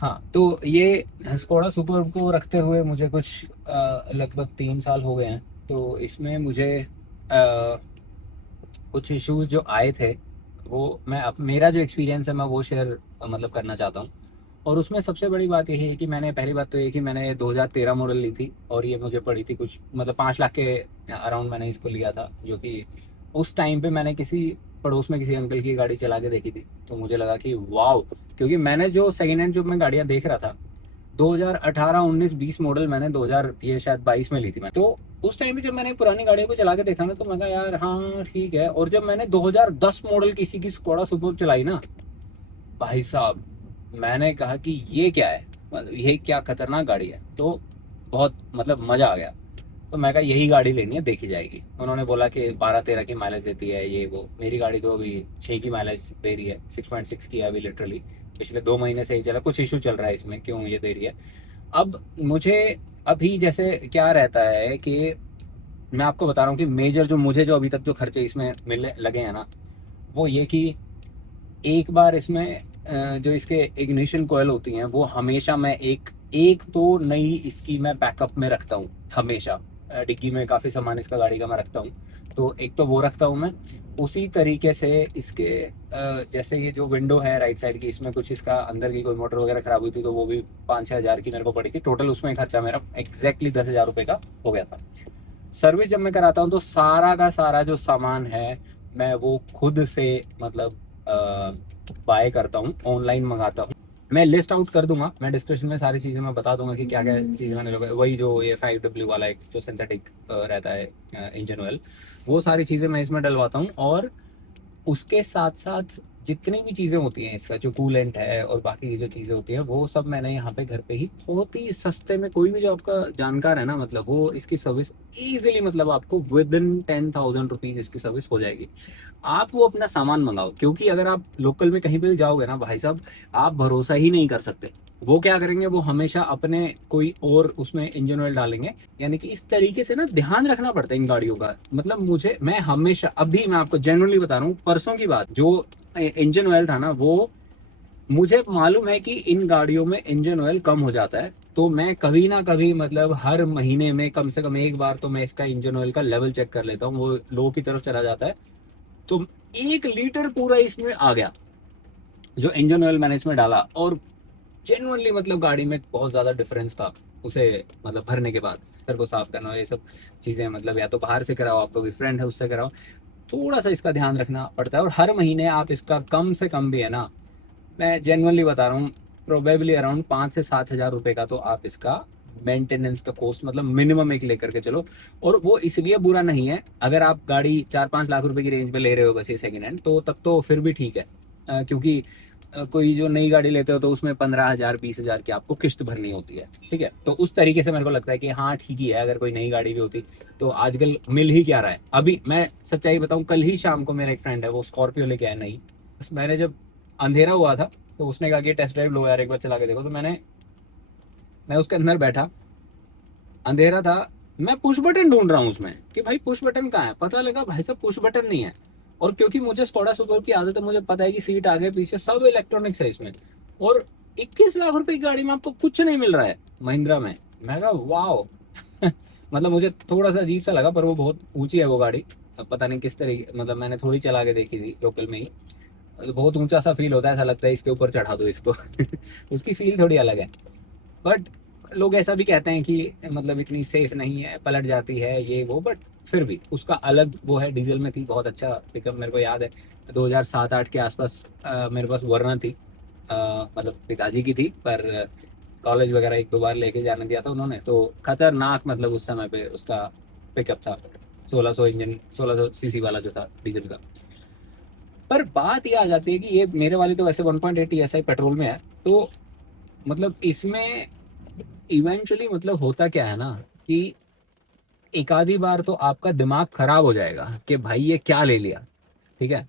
हाँ, तो ये स्कोडा सुपर को रखते हुए मुझे कुछ लगभग 3 साल हो गए हैं। तो इसमें मुझे कुछ इश्यूज जो आए थे, वो मैं अब मेरा जो एक्सपीरियंस है मैं वो शेयर मतलब करना चाहता हूँ। और उसमें सबसे बड़ी बात यही है कि मैंने पहली बात तो ये कि मैंने 2013 मॉडल ली थी, और ये मुझे पड़ी थी कुछ मतलब 5 लाख के अराउंड मैंने इसको लिया था। जो कि उस टाइम पे मैंने किसी पड़ोस में किसी अंकल की गाड़ी चला के देखी थी, तो मुझे लगा कि वाओ। क्योंकि मैंने जो सेकेंड हैंड जो मैं गाड़ियाँ देख रहा था, 2018 19 20 मॉडल मैंने 2000 ये शायद 22 में ली थी मैं। तो उस टाइम पे जब मैंने पुरानी गाड़ियों को चला के देखा ना, तो मैं कहा यार हाँ ठीक है। और जब मैंने 2010 मॉडल किसी की स्कोडा सुपर चलाई ना, भाई साहब, मैंने कहा कि ये क्या है, मतलब ये क्या खतरनाक गाड़ी है। तो बहुत मतलब मज़ा आ गया। तो मैं कहा यही गाड़ी लेनी है, देखी जाएगी। उन्होंने बोला कि 12-13 की माइलेज देती है ये वो। मेरी गाड़ी तो अभी 6 की माइलेज दे रही है, 6.6 की है अभी लिटरली। पिछले 2 महीने से ही चला, कुछ इशू चल रहा है इसमें क्यों ये दे रही है। अब मुझे अभी जैसे क्या रहता है कि मैं आपको बता रहा हूँ कि मेजर जो मुझे जो अभी तक जो खर्चे इसमें मिलने लगे हैं ना, वो ये कि एक बार इसमें जो इसके इग्निशन कोयल होती हैं वो हमेशा मैं एक एक तो नई इसकी मैं बैकअप में रखता हूँ हमेशा। डिग्गी में काफ़ी सामान इसका गाड़ी का मैं रखता हूँ। तो एक तो वो रखता हूँ मैं। उसी तरीके से इसके जैसे ये जो विंडो है राइट साइड की, इसमें कुछ इसका अंदर की कोई मोटर वगैरह खराब हुई थी, तो वो भी 5-6 हज़ार की मेरे को पड़ी थी टोटल। उसमें खर्चा मेरा एग्जैक्टली 10 हज़ार रुपये का हो गया था। सर्विस जब मैं कराता हूँ तो सारा का सारा जो सामान है मैं वो खुद से मतलब बाय करता हूँ, ऑनलाइन मंगाता हूँ। मैं लिस्ट आउट कर दूंगा, मैं डिस्क्रिप्शन में सारी चीज़ें मैं बता दूंगा कि क्या क्या चीज़ें मैंने लगाई। वही जो ये 5W वाला एक जो सिंथेटिक रहता है इंजन ऑयल, वो सारी चीज़ें मैं इसमें डलवाता हूँ। और उसके साथ साथ जितनी भी चीज़ें होती हैं इसका जो कूलेंट है और बाकी की जो चीज़ें होती हैं, वो सब मैंने यहाँ पे घर पे ही बहुत ही सस्ते में, कोई भी जो आपका जानकार है ना, मतलब वो इसकी सर्विस इजीली, मतलब आपको विद इन 10,000 रुपीज़ इसकी सर्विस हो जाएगी। आप वो अपना सामान मंगाओ, क्योंकि अगर आप लोकल में कहीं पे भी जाओगे ना भाई साहब, आप भरोसा ही नहीं कर सकते। वो क्या करेंगे, वो हमेशा अपने कोई और उसमें इंजन ऑयल डालेंगे। यानी कि इस तरीके से ना ध्यान रखना पड़ता है इन गाड़ियों का। मतलब मुझे, मैं हमेशा, अभी मैं आपको जेन्युइनली बता रहा हूँ, परसों की बात, जो इंजन ऑयल था ना, वो मुझे मालूम है कि इन गाड़ियों में इंजन ऑयल कम हो जाता है। तो मैं कभी ना कभी मतलब हर महीने में कम से कम एक बार तो मैं इसका इंजन ऑयल का लेवल चेक कर लेता हूँ, वो लो की तरफ चला जाता है। तो 1 लीटर पूरा इसमें आ गया जो इंजन ऑयल मैंने इसमें डाला। और जेनुअनली मतलब गाड़ी में बहुत ज़्यादा डिफरेंस था उसे मतलब भरने के बाद। सर को साफ करना ये सब चीज़ें, मतलब या तो बाहर से कराओ, आपको भी फ्रेंड है उससे कराओ। थोड़ा सा इसका ध्यान रखना पड़ता है। और हर महीने आप इसका कम से कम भी है ना, मैं जेनुअनली बता रहा हूँ, प्रोबेबली अराउंड 5 से 7 हज़ार रुपये का तो आप इसका मेंटेनेंस का कॉस्ट मतलब मिनिमम एक लेकर के चलो। और वो इसलिए बुरा नहीं है, अगर आप गाड़ी 4-5 लाख रुपए की रेंज में ले रहे हो बस ये सेकेंड हैंड, तो तब तो फिर भी ठीक है। क्योंकि कोई जो नई गाड़ी लेते हो तो उसमें 15 हज़ार 20 हज़ार की आपको किस्त भरनी होती है, ठीक है। तो उस तरीके से मेरे को लगता है कि हाँ ठीक ही है, अगर कोई नई गाड़ी भी होती। तो आजकल मिल ही क्या रहा है, अभी मैं सच्चाई बताऊं, कल ही शाम को मेरा एक फ्रेंड है वो स्कॉर्पियो लेके आया नहीं। बस मैंने जब अंधेरा हुआ था, तो उसने कहा कि टेस्ट ड्राइव लो यार एक बार चला के देखो। तो मैं उसके अंदर बैठा, अंधेरा था, मैं पुश बटन ढूंढ रहा हूँ उसमें कि भाई पुश बटन कहाँ है। पता लगा भाई साहब पुश बटन नहीं है। और क्योंकि मुझे स्कोडा सुपर की आदत है, मुझे पता है कि सीट आगे पीछे सब इलेक्ट्रॉनिक्स है इसमें। और 21 लाख रुपए की गाड़ी में आपको कुछ नहीं मिल रहा है महिंद्रा में। मैं कहा वाओ। मतलब मुझे थोड़ा सा अजीब सा लगा, पर वो बहुत ऊंची है वो गाड़ी। अब पता नहीं किस तरीके, मतलब मैंने थोड़ी चला के देखी थी लोकल में ही। तो बहुत ऊंचा सा फील होता है, ऐसा लगता है इसके ऊपर चढ़ा दो इसको। उसकी फील थोड़ी अलग है। बट लोग ऐसा भी कहते हैं कि मतलब इतनी सेफ नहीं है, पलट जाती है ये वो। बट फिर भी उसका अलग वो है, डीजल में थी, बहुत अच्छा पिकअप मेरे को याद है। 2007-8 के आसपास मेरे पास वरना थी। मतलब पिताजी की थी, पर कॉलेज वगैरह 1-2 बार लेके जाने दिया था उन्होंने। तो खतरनाक मतलब उस समय पे उसका पिकअप था। 1600 इंजन, 1600 सीसी वाला जो था डीजल का। पर बात ये आ जाती है कि ये मेरे वाली तो वैसे 1.8 TSI पेट्रोल में है। तो मतलब इसमें इवेंचुअली मतलब होता क्या है ना, कि एक आधी बार तो आपका दिमाग खराब हो जाएगा कि भाई ये क्या ले लिया, ठीक है।